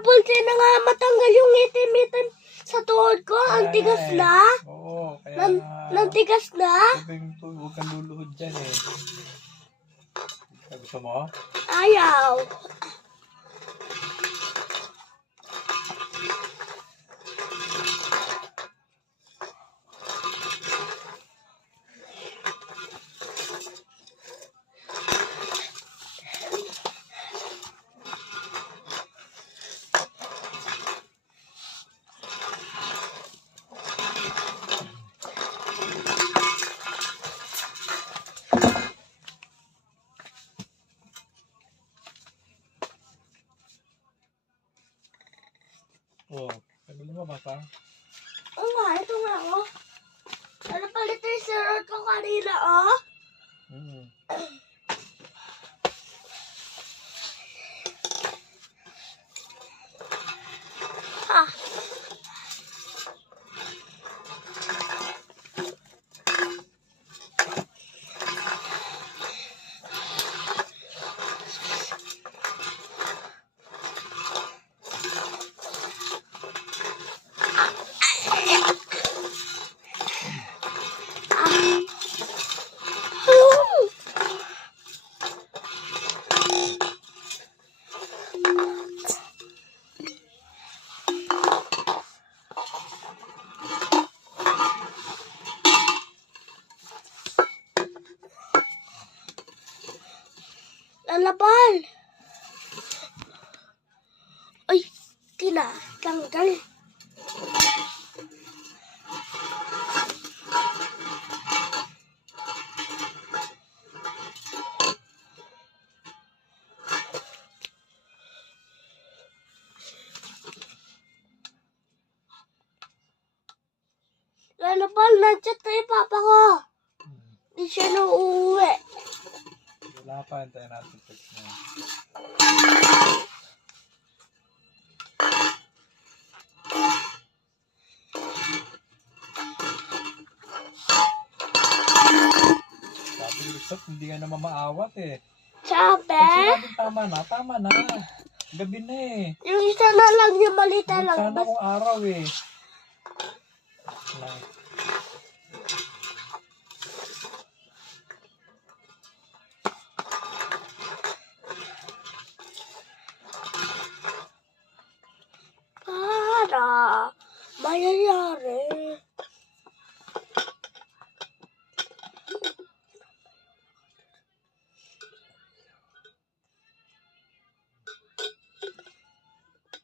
Napulti na nga matanggal yung itim-itim sa tuhod ko. Ang tigas na. Oo, kaya nga. Nantigas na. Huwag kang luluhod dyan eh. Gusto mo? Ayaw. Oo. Sabi mo ba pa? Oo nga, ito nga oh. Ano palit yung sirot ko kanina oh? Ha. Lalabal. Ay, tinatanggal. Lalabal, nandiyan tayo papa ko. Di siya na uuwi. Wala pa, hintayin natin text mo. Sabi ko, Sat, hindi ka naman maawat eh. Sabi? Pag sinabing tama na. Gabi na eh. Yung isa na lang, yung malita lang. Sana kung araw eh.